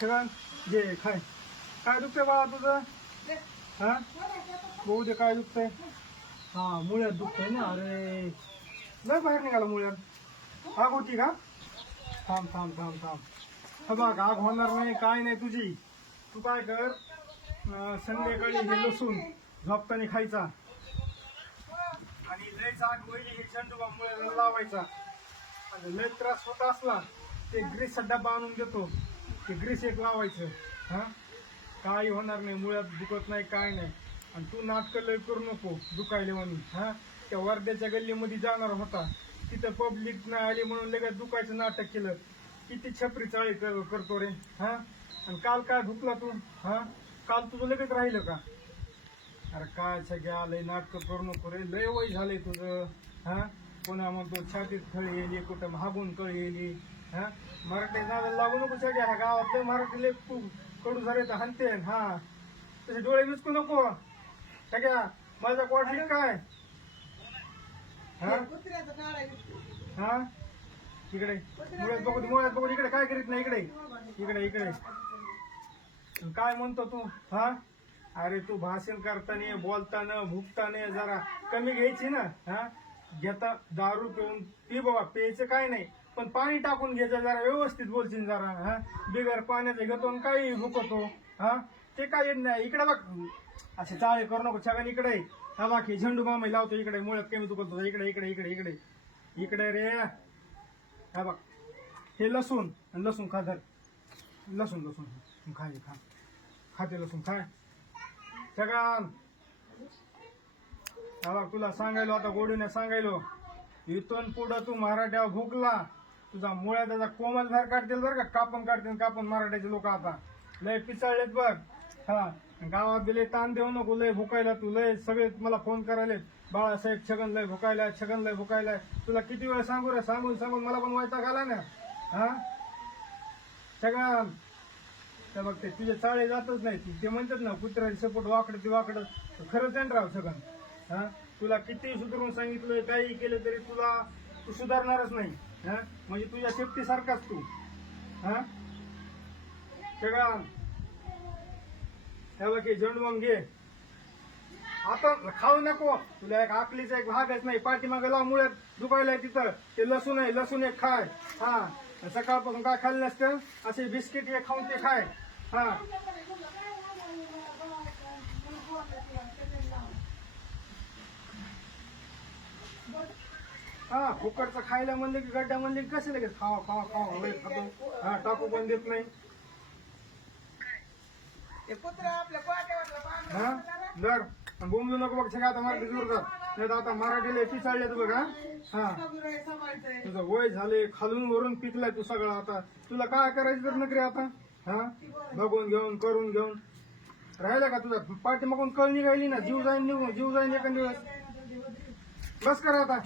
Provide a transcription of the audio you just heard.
छगन घे खाय. काय दुखतंय बाळा तुझं? हा बघू दे काय दुखतंय. हा मुळ्यात दुखतंय ना. अरे लय बाहेर निघाला मुळ्यात. आग होती का? थांब थांब थांब थांब. हा बघ आग होणार नाही काय नाही तुझी. तू काय कर संध्याकाळी हे लसूण झोपताना खायचा आणि लयच आग वहिली हे झेंडूबा मुळ्याला लावायचा. आणि लय त्रास होत असला ते ग्रीसचा डब्बा आणून देतो ते ग्रीस एक लावायचं. हा काही होणार नाही मुळ्यात दुखत नाही काय नाही. आणि तू नाटकं लय करू नको दुखायले म्हणून. हा त्या वर्ध्याच्या गल्लीमध्ये जाणार होता तिथं पब्लिक नाही आली म्हणून लगेच दुखायचं नाटक केलं. किती छपरी चाळी करतो रे. हा आणि काल काय धुकला तू? हा काल तुझं लगेच राहिलं का? अरे काय सगळ्या लय नाटकं करू नको रे. लय वय झालंय तुझं. हा कोणा म्हणतो छातीत खळी येली कुठं भागून कळी येली. हा मराठी नादाला लागू नको सगळ्या ह्या गावातले मराठी लय कडू झाले तर हानते. हा तसे डोळे मिचकू नको सगळ्या. माझ्या वाटली काय? हा हा इकडे मुळ्यात बघू इकडे काय करीत नाही. इकडे इकडे इकडे काय म्हणतो तू? हा अरे तू भाषण करताना बोलताना भुकताना जरा कमी घ्यायची ना. हा घेता दारू पिऊन पी बाबा प्यायचं काय नाही पण पाणी टाकून घ्यायचं जरा व्यवस्थित बोलशील जरा. हा बिगर पाण्याचं घेतो काही भुकतो. हा ते काय नाही. इकडे बघ असे चाळे करू नको छगन. इकडे हा बाकी झेंडू मामा लावतो इकडे मुळ्यात कमी दुखतो. इकडे इकडे इकडे इकडे इकडे रे. हा बघ हे लसूण लसूण खा धर. लसूण लसूण खा खा खाते लसूण खाय छगन. हा बघ तुला सांगायलो आता गोडीने सांगायलो इथून पुढं तू मराठ्यावर भुकला तुझा मुळ्या त्याचा कोमल बाहेर काढतील बरं का. कापून काढतील कापून मराठ्याचे लोक आता लय पिसाळलेत बघ. हा गावात गेले ताण देऊ नको लय भुकायला तू. लय सगळे मला फोन करायले बाळासाहेब छगन लय भुकायलाय छगन लय भुकायलाय. तुला किती वेळ सांगू रे सांगून सांगून मला पण वैताग आला ना. हा छगन त्या बघ ते तुझे चाळे जातच नाही. ते म्हणतात ना कुत्र्याचे सपोट वाकडं ते वाकडं खरंच आहे राव छगन. हा तुला किती सुधारून सांगितलं काही केलं तरी तू सुधारणारच नाही. हा म्हणजे तुझ्या सेफ्टी सारखाच तू. हा छगन हे बघ झेंडू मग घे आता खाऊ नको. तुला एक आकलीचा एक भागच नाही. पाठीमागे लाव मुळ्यात दुखायलाय तिथं ते लसूण आहे लसूण एक खाय. हा सकाळपासून काय खाल्लं नसतं असे बिस्किट हे खाऊन ते खाय. हा हा फुकटचं खायला म्हणले की गड्ड्या म्हणले की कसे लगेच खावा खावा खावा लय खातो. हा टाकू पण देत नाही. हा दर बोंबलू नको बघ सगळं आता मराठी जोरदार नाही आता मराठीला पिसाळले तू बघा. हा तुझं वय झाले खालून वरून पिकलाय तू सगळं. आता तुला काय करायचं तर नकरी आता. हा बघून घेऊन करून घेऊन राहिला का तुझा पाठीमागून कळ निघायली ना. जीव जाईन निघून जीव जाईन एखाद दिवस. बस करा आता.